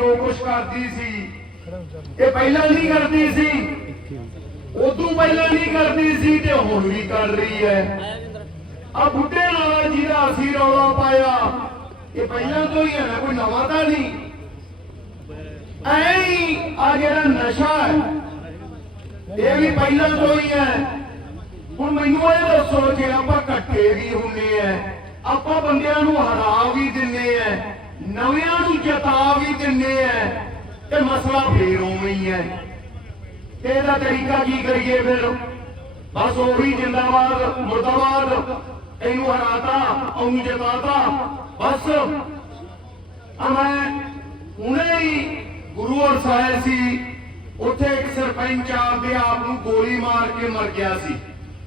ਜੋ ਕੁਝ ਕਰਦੀ ਸੀ, ਇਹ ਪਹਿਲਾਂ ਨਹੀਂ ਕਰਦੀ ਸੀ, ਉਦੋਂ ਪਹਿਲਾਂ ਨਹੀਂ ਕਰਦੀ ਸੀ ਤੇ ਹੁਣ ਵੀ ਕਰ ਰਹੀ ਹੈ। ਆ ਬੁੱਢੇ ਨਾਲ ਜਿਹਦਾ ਅਸੀਂ ਰੌਲਾ ਪਾਇਆ, ਇਹ ਪਹਿਲਾਂ ਤੋਂ ਹੀ ਹੈ ਕੋਈ ਨਵਾਂ ਤਾਂ ਨਹੀਂ। ਐ ਆ ਜਿਹੜਾ ਨਸ਼ਾ ਹੈ, ਇਹ ਵੀ ਪਹਿਲਾਂ ਤੋਂ ਹੀ ਹੈ। ਹੁਣ ਮੈਨੂੰ ਇਹ ਦੱਸੋ, ਜੇ ਆਪਾਂ ਇਕੱਠੇ ਵੀ ਹੁੰਨੇ ਆ, ਆਪਾਂ ਬੰਦਿਆਂ ਨੂੰ ਹਰਾ ਵੀ ਦਿੰਨੇ ਆ ਨਵਿਆਂ ਨੂੰ ਜਤਾ ਵੀ ਦਿੰਨੇ ਆ ਤੇ ਮਸਲਾ ਫੇਰ ਉਵੇਂ ਹੀ ਹੈ ਤੇ ਇਹਦਾ ਤਰੀਕਾ ਕੀ ਕਰੀਏ ਫਿਰ? ਬਸ ਉਹੀ ਜਿੰਦਾਬਾਦ, ਮੁਰਦਾਬਾਦ ਇਹਨੂੰ ਹਰਾਤਾ, ਉਹਨੂੰ ਜਤਾਤਾ। ਬਸ। ਮੈਂ ਹੁਣੇ ਹੀ ਗੁਰੂ ਔਰ ਸਾਹਿਬ ਸੀ, ਉੱਥੇ ਇੱਕ ਸਰਪੰਚ ਆਪਦੇ ਆਪ ਨੂੰ ਗੋਲੀ ਮਾਰ ਕੇ ਮਰ ਗਿਆ ਸੀ।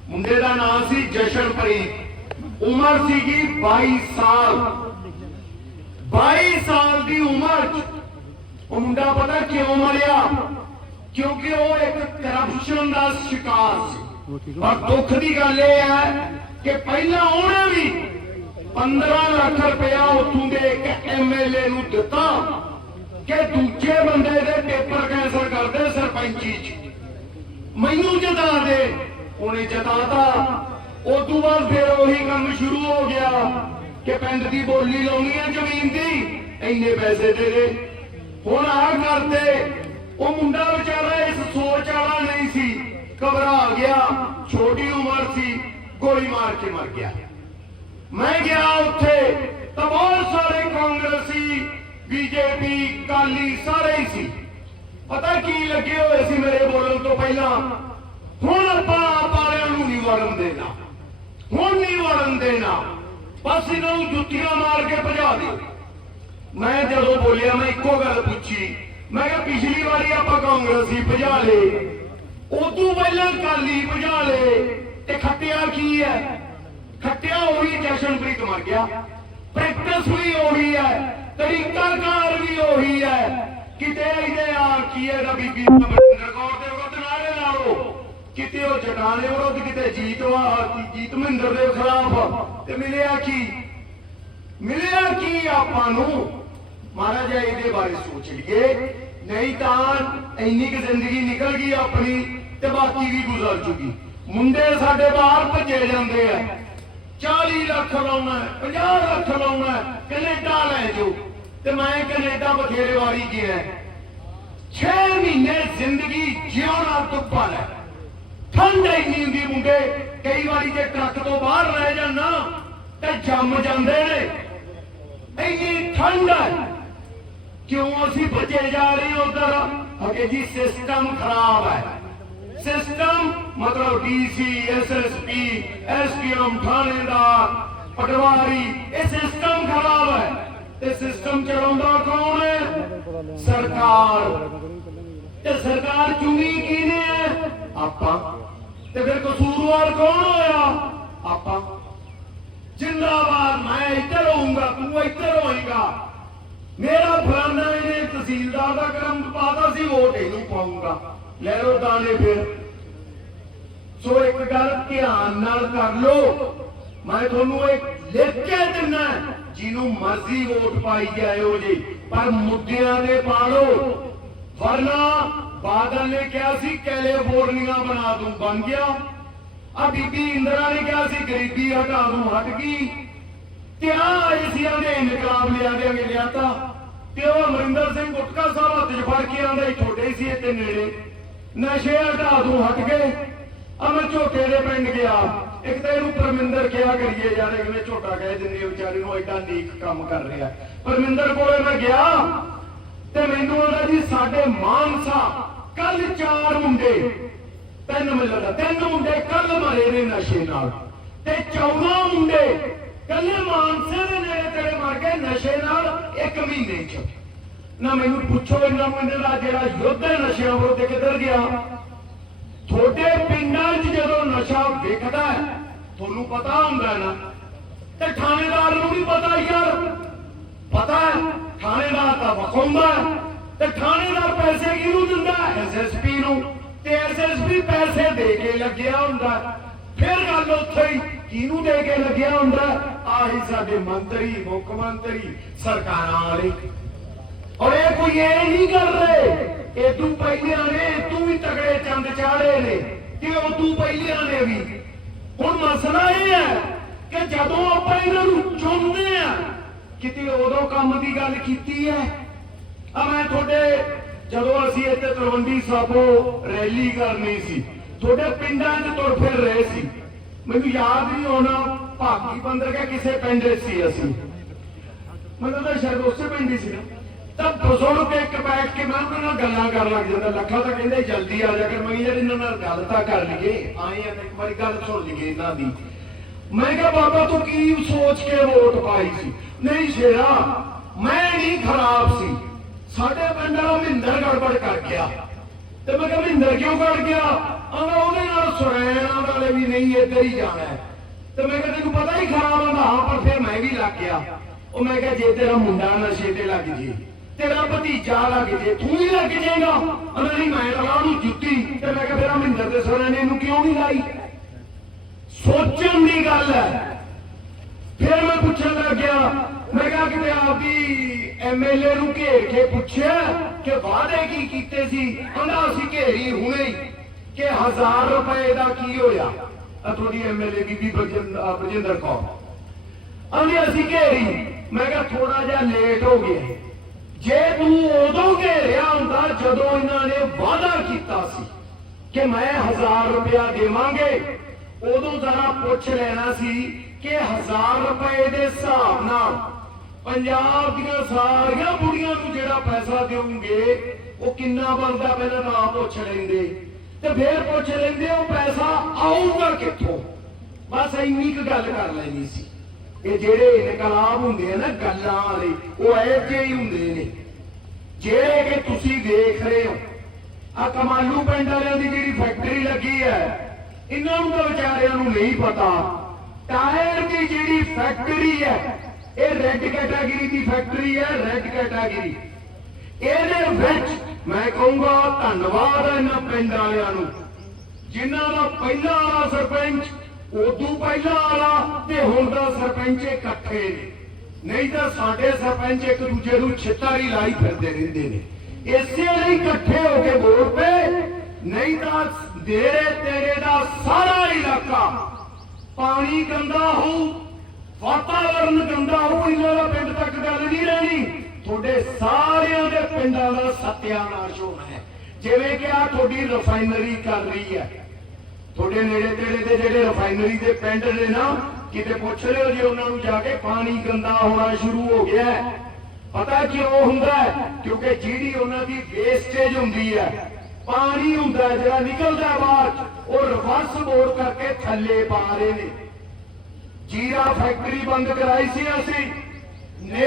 ਮੁੰਡੇ ਦਾ ਨਾਮ ਸੀ ਜਸ਼ਨਪ੍ਰੀਤ ਉਮਰ ਸੀਗੀ 22 ਸਾਲ। 22 ਸਾਲ ਦੀ ਉਮਰ 'ਚ ਉਹ ਮੁੰਡਾ ਪਤਾ ਕਿਉਂ ਮਰਿਆ? ਕਿਉਂਕਿ ਉਹ ਇੱਕ ਕਰਪਸ਼ਨ ਦਾ ਸ਼ਿਕਾਰ ਸੀ। ਪਰ ਦੁੱਖ ਦੀ ਗੱਲ ਇਹ ਹੈ ਕਿ ਪਹਿਲਾਂ ਉਹਨੇ ਵੀ 15 ਲੱਖ ਰੁਪਇਆ ਉੱਥੋਂ ਦੇ ਇੱਕ ਐਮਐਲਏ ਨੂੰ ਦਿੱਤਾ ਕਿ ਦੂਜੇ ਬੰਦੇ ਦੇ ਪੇਪਰ ਕੈਂਸਲ ਕਰਦੇ ਸਰਪੰਚੀ ਚ। ਮੈਨੂੰ ਜਤਾ ਦੇ, ਉਹਨੇ ਜਿਤਾਤਾ। ਉਸ ਤੋਂ ਬਾਅਦ ਫਿਰ ਉਹੀ ਕੰਮ ਸ਼ੁਰੂ ਹੋ ਗਿਆ। ਕਿ ਪਿੰਡ ਦੀ ਬੋਲੀ ਲਾਉਣੀ ਹੈ ਜ਼ਮੀਨ ਦੀ, ਇੰਨੇ ਪੈਸੇ ਦੇ ਦੇ ਹੁਣ ਆ ਕਰਦੇ ਉਹ ਮੁੰਡਾ ਵਿਚਾਰਾ ਇਸ ਸੋਚ ਵਾਲਾ ਨਹੀਂ ਸੀ। ਘਬਰਾ ਗਿਆ, ਛੋਟੀ ਉਮਰ ਸੀ, ਗੋਲੀ ਮਾਰ ਕੇ ਮਰ ਗਿਆ। ਮੈਂ ਗਿਆ ਉੱਥੇ, ਤਾਂ ਬਹੁਤ ਸਾਰੇ ਕਾਂਗਰਸੀ, ਬੀਜੇਪੀ ਕਾਲੀ ਸਾਰੇ ਹੀ ਸੀ। ਪਤਾ ਕੀ ਲੱਗੇ ਹੋਏ ਸੀ ਮੇਰੇ ਬੋਲਣ ਤੋਂ ਪਹਿਲਾਂ? ਹੁਣ ਆਪਾਂ ਆਪ ਵਾਲਿਆਂ ਨੂੰ ਨਹੀਂ ਵੜਨ ਦੇਣਾ। ਹੁਣ ਨਹੀਂ ਵੜਨ ਦੇਣਾ। ਬਸ ਇਹਨਾਂ ਨੂੰ ਜੁੱਤੀਆਂ ਮਾਰ ਕੇ ਭਜਾ ਦਿਓ। ਮੈਂ ਜਦੋਂ ਬੋਲਿਆ, ਮੈਂ ਇੱਕੋ ਗੱਲ ਪੁੱਛੀ। ਮੈਂ ਕਿਹਾ, ਪਿਛਲੀ ਵਾਰੀ ਆਪਾਂ ਕਾਂਗਰਸੀ ਭਜਾ ਲਏ। ਉਦੋਂ ਪਹਿਲਾਂ ਕਾਲੀ ਭਜਾ ਲਏ। ਤੇ ਖੱਟਿਆ ਕੀ ਹੈ? ਖੱਟਿਆ ਉਹੀ ਜਸ਼ਨਪ੍ਰੀਤ ਮਰ ਗਿਆ। ਪ੍ਰੈਕਟਿਸ ਵੀ ਉਹੀ ਹੈ। ਤਰੀਕਾਕਾਰ ਵੀ ਉਹੀ ਹੈ। ਕਿਤੇ ਇਹਦੇ ਆ ਕੀ ਹੈ ਦਾ ਬੀਬੀ ਅਮਰਿੰਦਰ ਕੌਰ ਦੇ ਕਿਤੇ ਉਹ ਜਟਾਣੇ ਕਿਤੇ ਜੀਤ ਜੀਤ ਮਹਿੰਦਰ ਦੇ ਖਿਲਾਫ। ਤੇ ਮਿਲਿਆ ਕੀ? ਮਿਲਿਆ ਕੀ ਆਪਾਂ ਨੂੰ? ਮਹਾਰਾਜ ਇਹਦੇ ਬਾਰੇ ਸੋਚ ਲਈਏ। ਨਹੀਂ ਤਾਂ ਇੰਨੀ ਕਿ ਜ਼ਿੰਦਗੀ ਨਿਕਲ ਗਈ ਆਪਣੀ ਤੇ ਬਾਕੀ ਵੀ ਗੁਜ਼ਰ ਚੁੱਕੀ। ਮੁੰਡੇ ਸਾਡੇ ਬਾਹਰ ਭੱਜੇ ਜਾਂਦੇ ਆ। 40 ਲੱਖ ਲਾਉਣਾ ਹੈ, 50 ਲੱਖ ਲਾਉਣਾ ਹੈ, ਕੈਨੇਡਾ ਲੈ ਜਾਓ। ਤੇ ਮੈਂ ਕੈਨੇਡਾ ਬਥੇਰੇ ਵਾਰੀ ਗਿਆ। 6 ਮਹੀਨੇ ਜ਼ਿੰਦਗੀ ਜਿਉਣਾ ਤੁੱਪਾ ਹੈ ਠੰਡ ਇੰਨੀ ਹੁੰਦੀ ਮੁੰਡੇ, ਕਈ ਵਾਰੀ ਜੇ ਟਰੱਕ ਤੋਂ ਬਾਹਰ ਰਹਿ ਜਾਣ ਨਾ ਤੇ ਜੰਮ ਜਾਂਦੇ ਨੇ। ਇੰਨੀ ਠੰਡ ਹੈ। ਕਿਉਂ ਅਸੀਂ ਭੱਜੇ ਜਾ ਰਹੇ ਹਾਂ ਉਧਰ? ਅਗੇ ਜੀ ਸਿਸਟਮ ਖਰਾਬ ਹੈ। ਸਿਸਟਮ ਮਤਲਬ ਡੀਸੀ ਐਸਐਸਪੀ ਐਸਪੀਐਮ ਥਾਣੇਦਾਰ ਪਟਵਾਰੀ, ਇਹ ਸਿਸਟਮ ਖਰਾਬ ਹੈ। ਤੇ ਸਿਸਟਮ ਚਲਾਉਂਦਾ ਕੌਣ ਹੈ? ਸਰਕਾਰ। ਤੇ ਸਰਕਾਰ ਚੁਣੀ ਕਿਹਨੇ ਹੈ? ਆਪਾਂ। ਤੇ ਫਿਰ ਕਸੂਰਵਾਰ ਕੌਣ ਹੋਇਆ? ਆਪਾਂ। ਜਿੰਦਾਬਾਦ, ਮੈਂ ਇੱਧਰ ਹੋਊਂਗਾ, ਤੂੰ ਇੱਧਰ ਹੋਏਗਾ। ਮੇਰਾ ਫਲਾਨਾ ਇਹਨੇ ਤਹਿਸੀਲਦਾਰ ਦਾ ਕੰਮ ਪਾਤਾ ਸੀ, ਵੋਟ ਇਹਨੂੰ ਪਾਉਂਗਾ ਲੈ ਲਓ ਦਾਣੇ ਫਿਰ। ਸੋ ਇੱਕ ਗੱਲ ਧਿਆਨ ਨਾਲ ਕਰ ਲਓ। ਮੈਂ ਤੁਹਾਨੂੰ ਇੱਕ ਲਿਖ ਕੇ ਦਿੰਨਾ ਜਿਹਨੂੰ ਮਰਜ਼ੀ ਵੋਟ ਪਾਈ ਜਾਇਓ ਜੀ। ਪਰ ਮੁੱਦਿਆਂ ਦੇ ਪਾਲੋ ਵਰਨਾ ਬਾਦਲ ਨੇ ਕਿਹਾ ਸੀ ਕੈਲੀਫੋਰਨੀਆ ਬਣਾ ਦੂੰ, ਬਣ ਗਿਆ। ਆ ਬੀਬੀ ਇੰਦਰਾ ਨੇ ਕਿਹਾ ਸੀ, ਗਰੀਬੀ ਹਟਾ ਦੂੰ, ਹਟ ਗਈ। ਤੇ ਆ ਏਸੀਆਂ ਦੇ ਇਨਕਲਾਬ ਲਿਆ ਦੇਾਂਗੇ ਲਿਆਤਾ ਤੇ ਉਹ ਅਮਰਿੰਦਰ ਸਿੰਘ ਗੁਟਕਾ ਸਾਹਿਬ ਹੱਥ 'ਚ ਫੜ ਕੇ ਆਂਦਾ ਹੀ ਛੋਟੇ ਸੀ ਇੱਥੇ ਨੇੜੇ। ਨਸ਼ੇ ਹਟਾ ਦੂੰ, ਹਟ ਗਏ ਆ ਮੈਂ ਝੋਟੇ ਦੇ ਪਿੰਡ ਗਿਆ। ਇੱਕ ਤਾਂ ਇਹਨੂੰ ਪਰਮਿੰਦਰ ਕਿਹਾ ਕਰੀਏ, ਯਾਰ ਇਹਨੇ ਝੋਟਾ ਕਹਿ ਦਿੰਦੇ ਵਿਚਾਰੇ ਨੂੰ ਐਡਾ ਨੀਕ ਕੰਮ ਕਰ ਰਿਹਾ। ਪਰਮਿੰਦਰ ਕੋਲੇ ਮੈਂ ਗਿਆ ਤੇ ਮੈਨੂੰ ਉਹਦਾ ਜੀ ਸਾਡੇ ਮਾਨਸਾ, ਕੱਲ ਚਾਰ ਮੁੰਡੇ, ਤਿੰਨ ਮਿਲਦਾ ਤਿੰਨ ਮੁੰਡੇ ਕੱਲ ਮਰੇ ਨੇ ਨਸ਼ੇ ਨਾਲ। ਤੇ 14 ਮੁੰਡੇ ਕੱਲੇ ਮਾਨਸੇ ਦੇ ਨੇੜੇ ਤੇੜੇ ਮਰ ਗਏ ਨਸ਼ੇ ਨਾਲ ਇੱਕ ਮਹੀਨੇ ਚ। ਨਾ ਮੈਨੂੰ ਪੁੱਛੋ ਇਹਨਾਂ ਮੁੰਡੇ ਦਾ ਜਿਹੜਾ ਯੁੱਧ ਹੈ ਨਸ਼ਿਆਂ ਵਿਰੁੱਧ ਕਿੱਧਰ ਗਿਆ? ਤੁਹਾਡੇ ਪਿੰਡਾਂ 'ਚ ਜਦੋਂ ਨਸ਼ਾ ਵਿਕਦਾ ਹੈ, ਤੁਹਾਨੂੰ ਪਤਾ ਹੁੰਦਾ ਨਾ, ਤੇ ਥਾਣੇਦਾਰ ਨੂੰ ਵੀ ਪਤਾ ਯਾਰ ਪਤਾ ਹੈ, ਥਾਣੇਦਾਰ ਤਾਂ ਵਖਾਉਂਦਾ ਤੇ ਥਾਣੇਦਾਰ ਪੈਸੇ ਕਿਹਨੂੰ ਦਿੰਦਾ ਐਸਐਸਪੀ ਨੂੰ। ਤੇ ਐਸਐਸਪੀ ਪੈਸੇ ਦੇ ਕੇ ਲੱਗਿਆ ਹੁੰਦਾ ਫਿਰ ਗੱਲ ਉੱਥੇ ਹੀ, ਕਿਹਨੂੰ ਦੇ ਕੇ ਲੱਗਿਆ ਹੁੰਦਾ ਆਹੀ ਸਾਡੇ ਮੰਤਰੀ, ਮੁੱਖ ਮੰਤਰੀ, ਸਰਕਾਰਾਂ ਵਾਲੇ। ਔਰ ਇਹ ਕੋਈ ਇਹ ਨਹੀਂ ਕਰ ਰਹੇ, ਇਹ ਤੂੰ ਪਹਿਲਿਆਂ ਨੇ, ਤੂੰ ਵੀ ਤਗੜੇ ਚੰਦ ਚਾੜੇ ਨੇ, ਤੇ ਉਹ ਤੂੰ ਪਹਿਲਿਆਂ ਨੇ ਵੀ। ਹੁਣ ਮਸਲਾ ਇਹ ਹੈ ਕਿ ਜਦੋਂ ਆਪਾਂ ਇਹਨਾਂ ਨੂੰ ਚੁਣਦੇ ਆ ਕਿਤੇ ਉਦੋਂ ਕੰਮ ਦੀ ਗੱਲ ਕੀਤੀ ਹੈ? ਆ ਮੈਂ ਤੁਹਾਡੇ, ਜਦੋਂ ਅਸੀਂ ਇੱਥੇ ਤਲਵੰਡੀ ਸਾਬੋ ਰੈਲੀ ਕਰਨੀ ਸੀ, ਤੁਹਾਡੇ ਪਿੰਡਾਂ 'ਚ ਤੁਰ ਫਿਰ ਰਹੇ ਸੀ। ਮੈਨੂੰ ਯਾਦ ਨਹੀਂ ਹੋਣਾ, ਭਾਗੀ ਬੰਦਰ ਕੇ ਕਿਸੇ ਪਿੰਡ ਸੀ ਅਸੀਂ। ਮੈਨੂੰ ਤਾਂ ਸ਼ਾਇਦ ਉਸੇ ਪਿੰਡ ਹੀ ਸੀ ਨਾ। ਤਾਂ ਬਜ਼ੁਰਗ ਇੱਕ ਬੈਠ ਕੇ ਮੈਂ ਉਹਨਾਂ ਨਾਲ ਗੱਲਾਂ ਕਰਨ ਲੱਗ ਜਾਂਦਾ, ਲੱਖਾ ਤਾਂ ਕਹਿੰਦੇ ਜਲਦੀ ਆ ਜਾ ਕਰ, ਮੈਂ ਯਾਰ ਇਹਨਾਂ ਨਾਲ ਗੱਲ ਤਾਂ ਕਰ ਲਈਏ। ਆਏ ਆ, ਇੱਕ ਵਾਰੀ ਗੱਲ ਸੁਣ ਲਈਏ ਇਹਨਾਂ ਦੀ। ਮੈਂ ਕਿਹਾ, ਬਾਬਾ ਤੂੰ ਕੀ ਸੋਚ ਕੇ ਵੋਟ ਪਾਈ ਸੀ? ਨਹੀਂ ਸ਼ੇਰਾ ਮੈਂ ਨਹੀਂ ਖਰਾਬ ਸੀ। ਸਾਡੇ ਪਿੰਡ ਵਾਲਾ ਮਹਿੰਦਰ ਗੜਬੜ ਕਰ ਗਿਆ। ਤੇ ਮੈਂ ਕਿਹਾ, ਮਹਿੰਦਰ ਕਿਉਂ ਕਰ ਗਿਆ? ਆਂਦਾ ਉਹਦੇ ਨਾਲ ਸੁਰੈਣਾ ਵਾਲੇ ਵੀ ਨਹੀਂ, ਇੱਧਰ ਹੀ ਜਾਣਾ ਤੇ ਮੈਂ ਕਿਹਾ, ਤੈਨੂੰ ਪਤਾ ਹੀ ਖਰਾਬ ਆਂਦਾ ਹਾਂ, ਪਰ ਫਿਰ ਮੈਂ ਵੀ ਲੱਗ ਗਿਆ। ਉਹ ਮੈਂ ਕਿਹਾ, ਜੇ ਤੇਰਾ ਮੁੰਡਾ ਨਸ਼ੇ ਤੇ ਲੱਗ ਜੇ, ਤੇਰਾ ਭਤੀਜਾ ਲੱਗ ਜੇ, ਤੂੰ ਹੀ ਲੱਗ ਜਾਏਗਾ। ਉਹਨਾਂ ਨਹੀਂ ਮੈਂ ਲਗਾ ਨੂੰ ਜੁੱਤੀ, ਤੇ ਮੈਂ ਕਿਹਾ, ਫਿਰ ਮਹਿੰਦਰ ਦੇ ਸੁਰੈਣੇ ਨੂੰ ਕਿਉਂ ਨਹੀਂ ਲਾਈ? ਸੋਚਣ ਦੀ ਗੱਲ ਹੈ ਫਿਰ ਮੈਂ ਪੁੱਛਣ ਲੱਗ ਗਿਆ ਮੈਂ ਕਿਹਾ ਕਿ ਆਪਦੀ ਐਮਐਲਏ ਨੂੰ ਘੇਰ ਕੇ ਪੁੱਛਿਆ ਕਿ ਵਾਅਦੇ ਕੀ ਕੀਤੇ ਸੀ? ਕਹਿੰਦਾ, ਅਸੀਂ ਘੇਰੀ ਹੁਣੇ ਹੀ ਕਿ 1000 ਰੁਪਏ ਦਾ ਕੀ ਹੋਇਆ? ਆ ਤੁਹਾਡੀ ਐਮਐਲਏ ਬੀਬੀ ਬਰਜਿੰਦ- ਕੌਰ। ਆਂਦੀ ਅਸੀਂ ਘੇਰੀ। ਮੈਂ ਕਿਹਾ ਥੋੜਾ ਜਿਹਾ ਲੇਟ ਹੋ ਗਿਆ ਜੇ ਤੂੰ ਉਦੋਂ ਘੇਰਿਆ ਹੁੰਦਾ ਜਦੋਂ ਇਹਨਾਂ ਨੇ ਵਾਅਦਾ ਕੀਤਾ ਸੀ ਕਿ ਮੈਂ 1000 ਰੁਪਇਆ ਦੇਵਾਂਗੇ, ਉਦੋਂ ਜ਼ਰਾ ਪੁੱਛ ਲੈਣਾ ਸੀ ਕਿ 1000 ਰੁਪਏ ਦੇ ਹਿਸਾਬ ਨਾਲ ਪੰਜਾਬ ਦੀਆਂ ਸਾਰੀਆਂ ਬੁੜੀਆਂ ਨੂੰ ਜਿਹੜਾ ਪੈਸਾ ਦੇਵੋਗੇ ਉਹ ਕਿੰਨਾ ਬਣਦਾ ਪਹਿਲਾਂ ਨਾ ਪੁੱਛ ਲੈਂਦੇ। ਤੇ ਫੇਰ ਪੁੱਛ ਲੈਂਦੇ, ਉਹ ਪੈਸਾ ਆਊਗਾ ਕਿੱਥੋਂ? ਬਸ ਇੰਨੀ ਕੁ ਗੱਲ ਕਰ ਲੈਣੀ ਸੀ। ਇਹ ਜਿਹੜੇ ਇਨਕਲਾਬ ਹੁੰਦੇ ਆ ਨਾ ਗੱਲਾਂ ਵਾਲੇ, ਉਹ ਇਹੋ ਜਿਹੇ ਹੀ ਹੁੰਦੇ ਨੇ। ਜਿਹੜੇ ਕਿ ਤੁਸੀਂ ਦੇਖ ਰਹੇ ਹੋ ਆ ਕਮਾਲੂ ਪਿੰਡ ਵਾਲਿਆਂ ਦੀ ਜਿਹੜੀ ਫੈਕਟਰੀ ਲੱਗੀ ਹੈ, ਇਹਨਾਂ ਨੂੰ ਤਾਂ ਵਿਚਾਰਿਆਂ ਨੂੰ ਨਹੀਂ ਪਤਾ। ਟਾਇਰ ਦੀ ਜਿਹੜੀ ਫੈਕਟਰੀ ਹੈ ਰੈੱਡ ਕੈਟਾਗਰੀ ਦੀ ਫੈਕਟਰੀ ਹੈ ਰੈੱਡ ਕੈਟਾਗਰੀ ਇਹਦੇ ਵਿੱਚ ਮੈਂ ਕਹੂੰਗਾ ਧੰਨਵਾਦ ਇਹਨਾਂ ਪਿੰਡ ਵਾਲਿਆਂ ਨੂੰ, ਜਿਨ੍ਹਾਂ ਦਾ ਪਹਿਲਾ ਵਾਲਾ ਸਰਪੰਚ, ਉਦੋਂ ਪਹਿਲਾ ਵਾਲਾ ਤੇ ਹੁਣ ਦਾ ਸਰਪੰਚ ਇਕੱਠੇ ਨੇ। ਨਹੀਂ ਤਾਂ ਸਾਡੇ ਸਰਪੰਚ ਇੱਕ ਦੂਜੇ ਨੂੰ ਛਿੱਤਾਰੀ ਲਾਈ ਫਿਰਦੇ ਰਹਿੰਦੇ ਨੇ। ਇਸੇ ਲਈ ਇਕੱਠੇ ਹੋ ਕੇ ਵੋਟ ਪਏ ਨਹੀਂ ਤਾਂ ਦੇਰੇ ਤੇਰੇ ਦਾ ਸਾਰਾ ਇਲਾਕਾ ਪਾਣੀ ਗੰਦਾ ਹੋਊ ਵਾਤਾਵਰਨ ਗੰਦਾ ਹੋਊ ਇਹਨਾਂ ਦਾ ਪਿੰਡ ਤੱਕ ਗੱਲ ਨਹੀਂ ਰਹਿਣੀ। ਤੁਹਾਡੇ ਸਾਰਿਆਂ ਦੇ ਪਿੰਡਾਂ ਦਾ ਸਤਿਆਨਾਸ਼ ਹੋਣਾ ਹੈ। ਜਿਵੇਂ ਕਿ ਆ ਤੁਹਾਡੀ ਰਿਫਾਈਨਰੀ ਕਰ ਰਹੀ ਹੈ। ਤੁਹਾਡੇ ਨੇੜੇ ਤੇੜੇ ਦੇ ਜਿਹੜੇ ਰਿਫਾਈਨਰੀ ਦੇ ਪਿੰਡ ਨੇ ਨਾ, ਕਿਤੇ ਪੁੱਛ ਲਿਓ ਜੇ ਉਹਨਾਂ ਨੂੰ ਜਾ ਕੇ, ਪਾਣੀ ਗੰਦਾ ਹੋਣਾ ਸ਼ੁਰੂ ਹੋ ਗਿਆ ਪਤਾ ਕਿਉਂ ਹੁੰਦਾ ਕਿਉਂਕਿ ਜਿਹੜੀ ਉਹਨਾਂ ਦੀ ਵੇਸਟੇਜ ਹੁੰਦੀ ਹੈ, ਪਾਣੀ ਹੁੰਦਾ ਜਿਹੜਾ ਨਿਕਲਦਾ ਹੈ ਬਾਹਰ, ਉਹ ਰਿਵਰਸ ਮੋੜ ਕਰਕੇ ਥੱਲੇ ਪਾ ਰਹੇ ਨੇ। ਜੀਰਾ ਫੈਕਟਰੀ ਬੰਦ ਕਰਾਈ ਸੀ ਅਸੀਂ। ਨੇ